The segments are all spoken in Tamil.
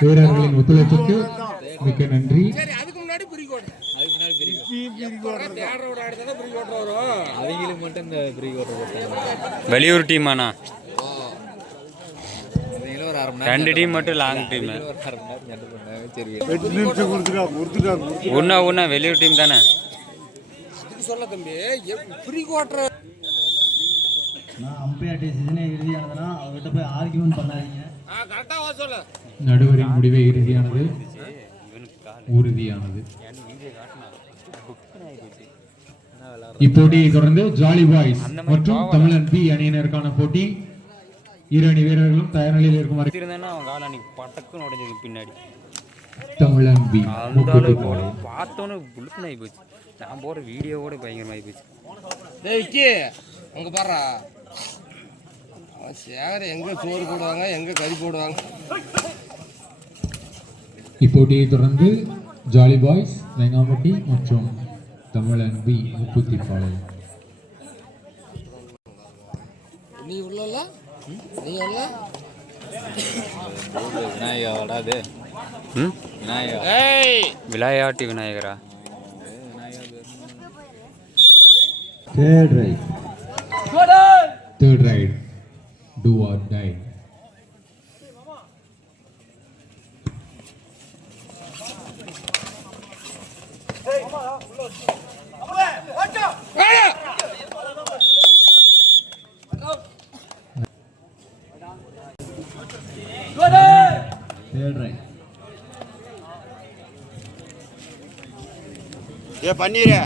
வீரர்களின் ஒத்துழைப்புக்கு மிக்க நன்றி. வெளியூர் டீமாண்ணா, 2 டீம் மட்டும் லாங் டீம். ஒன்னா வெளியூர் டீம் தானே. சொல்ல தம்பி ப்ரீ குவார்டர் நடுவரின் முடிவே இறுதியானது, உறுதியானது. இப்போட்டியை தொடர்ந்து ஜாலி பாய்ஸ் மற்றும் தமிழன் பி அணியினருக்கான போட்டி. இரு அணி வீரர்களும் தயார் நிலையில் இருக்குமாறு. பட்டக்குன்னு உடஞ்சது பின்னாடி. தமிழன் பி பார்த்தோன்னு புழுக்குன்னு ஆகி போச்சு. நான் போற வீடியோவோட பயங்கரமாகி போச்சு. அங்க பாரு சேகர எங்க சோறு போடுவாங்க, எங்க கறி போடுவாங்க. இப்போட்டியை தொடர்ந்து ஜாலி பாய்ஸ் வெங்காம்பட்டி மற்றும் தமிழன் பி முக்குத்திப்பாளையம். நீ உள்ளல நீ உள்ள விநாயகராது. விளையாட்டு விநாயகரா. Third ride, do or die. Third ride. ஏ பன்னீரே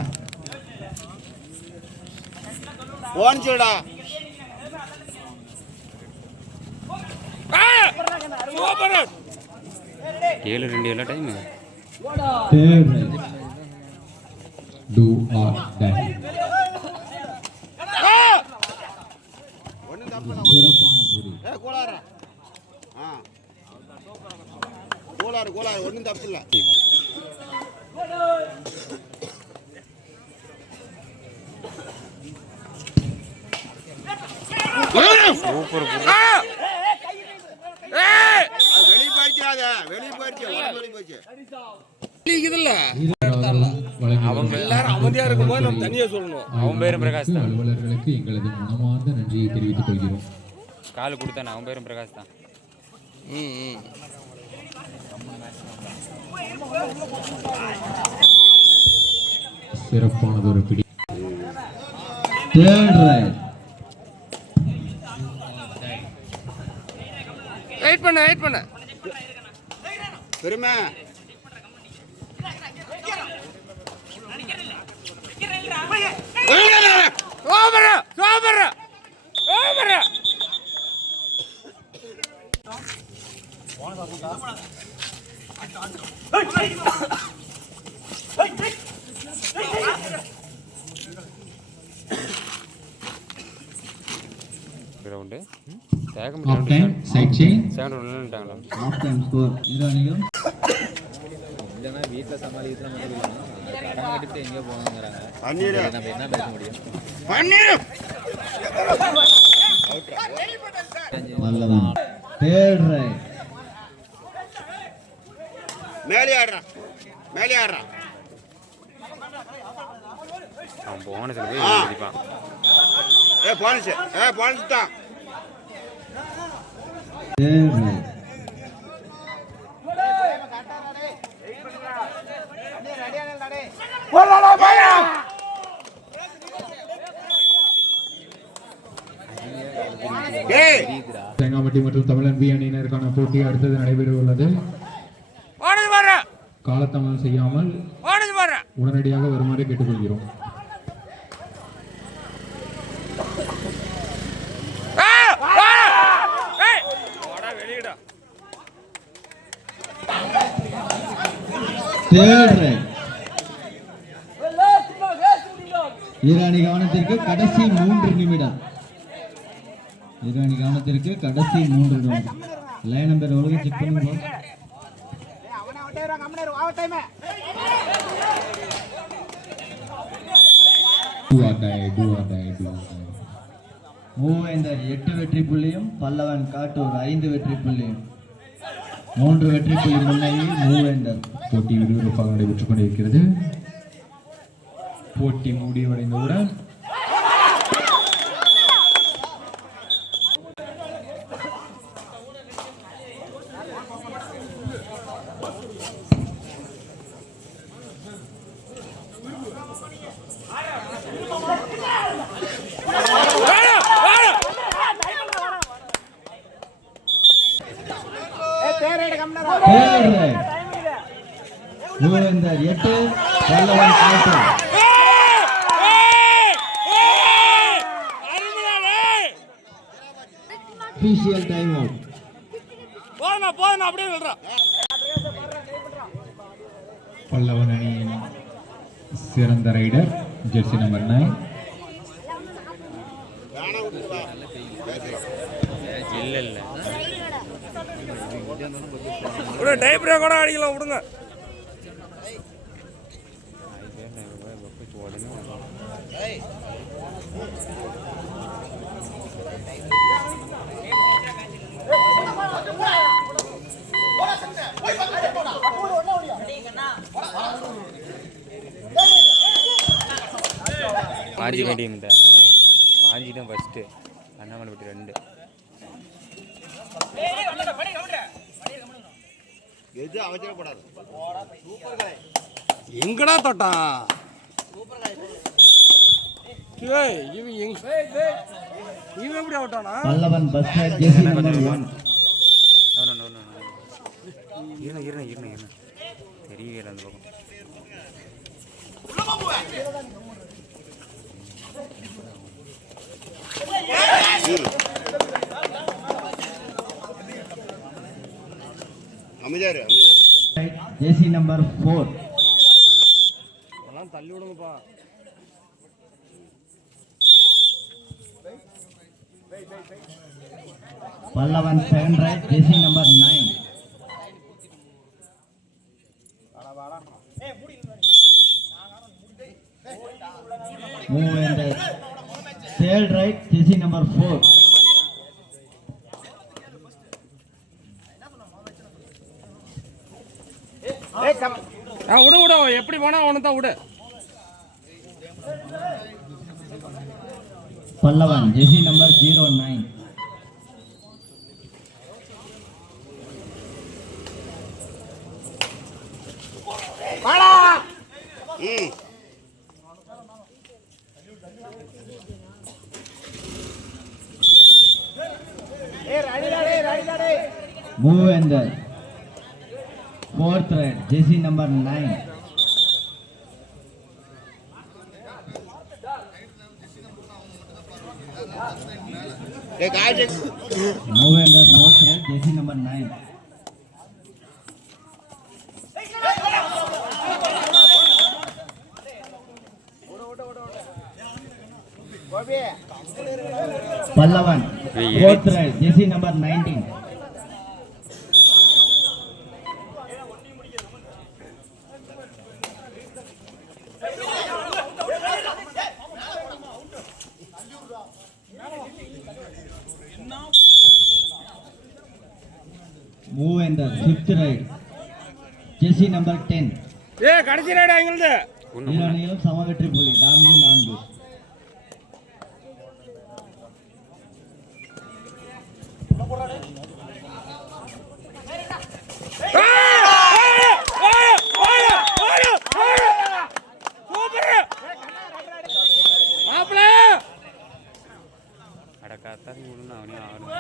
ஓன்ச்சுடா. 7-2 எல்லா டைம். Do or die. ஒண்ணு தப்புல கோளாறு. கோளாறு ஒண்ணும் தப்பு இல்ல. சூப்பர். வெளியே போயிடுச்சு. அவங்க எல்லாரும் அமைதியா இருக்கும்போது நம்ம தனியா சொல்லணும். அவன் பேரும் பிரகாஷ் தான். அலுவலர்களுக்கு எங்களது மனமார்ந்த நன்றியை தெரிவித்துக் கொள்கிறோம். கால் கொடுத்தானே, அவன் பேரும் பிரகாஷ் தான். சிறப்பானது ஒரு பிடி. Third ride. வெயிட் பண்ண பெருமை ground Half time, side chain. Half time score. இரு அணிகளும் இல்லைன்னா வீட்டில் சமாளிக்கிறதுல மட்டும் இல்லைன்னா கடன் கட்டிட்டு எங்கேயோ போகணுங்கிறாங்க. நம்ம என்ன பேச முடியும்? நல்லதான். Third right. மேலே ஆடுறான். அவன் போனஸில் போய் அடிப்பான். போனஸ் தான். Third right. தேங்காமட்டி மற்றும் தமிழன் பி அணியினருக்கான போட்டி அடுத்தது நடைபெற உள்ளது. காலதாமதம் செய்யாமல் உடனடியாக வருமாறு கேட்டுக்கொள்கிறோம். ஈரானி கவனத்திற்கு கடைசி 3 நிமிடம். லைன் நம்பர் ஒழுங்கு செக் பண்ணுங்க. Do or die. மூவேந்தர் 8 வெற்றி புள்ளியும் பல்லவன் காட்டூர் 5 வெற்றி புள்ளியும் 3 வெற்றி புள்ளி முன்னேறி மூவேந்தர். போட்டி விறுவிறுப்பாக நடைபெற்றுக் கொண்டிருக்கிறது. போட்டி முடிவடைந்தவுடன் மூவேந்தர் 8 Pallavan Kattur. Official time out. போதும் அப்படியே சொல்றா. பல்லவன் அணியின் சிறந்த ரைடர் ஜெர்சி நம்பர் 9 இல்லை இல்லை விடு டைப் கூட அடிக்கலாம் விடுங்க. மாஞ்சி டீம் தான். மாஞ்சி தான் ஃபஸ்ட்டு, அண்ணாமலை பட்டி 2. எது அவசரப்படாது. எங்கடா தொட்டான் இவன் எப்படி அவுட்டானா? Pallavan bus jersey number 1. இருங்க தெரியவே அந்த பக்கம். அமைதியாரு ஜெர்சி நம்பர் 4. அதெல்லாம் தள்ளி விடுங்கப்பா. Pallavan 7 right jersey number 9. Moovendhar 7 right jersey number 4. விடு எப்படி போனா அவனை தான் விடு. Pallavan Jersey number 09. மூவேந்தர் 4th ரைட் ஜெர்சி நம்பர் 9. மூவேந்தர் 4th right jersey number 9. Pallavan 4th right jersey number 19. மூவேந்தர் 5th ரைட் ஜெர்சி நம்பர் 10. கடைசி ரைடா எங்களுது. இரு அணிகளும் சம வெற்றி புள்ளி 4-4. அடக்காத்தான் விடணும் அவனே ஆடும்.